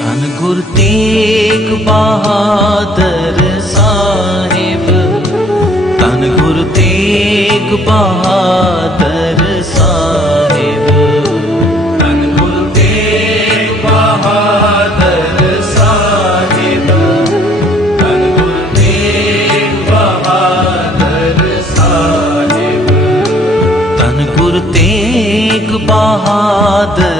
ਧੰਨ ਗੁਰ ਤੇਗ ਬਹਾਦਰ ਸਾਹਿਬ। ਧੰਨ ਗੁਰ ਤੇਗ ਬਹਾਦਰ ਸਾਹਿਬ। ਧੰਨ ਗੁਰ ਤੇਗ ਬਹਾਦਰ ਸਾਹਿਬ। ਧੰਨ ਗੁਰ ਤੇਗ ਬਹਾਦਰ ਸਾਹਿਬ। ਧੰਨ ਗੁਰ ਤੇਗ ਬਹਾਦਰ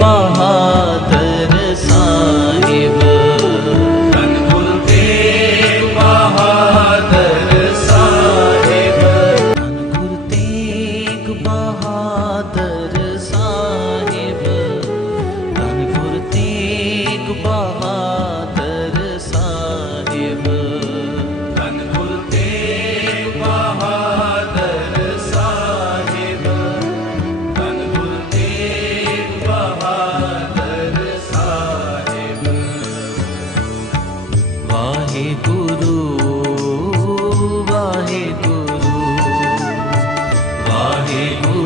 পাহাড় Guru, Guru.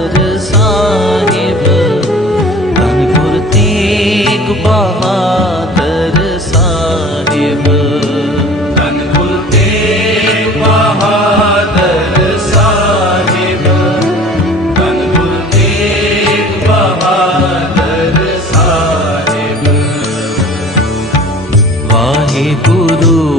Guru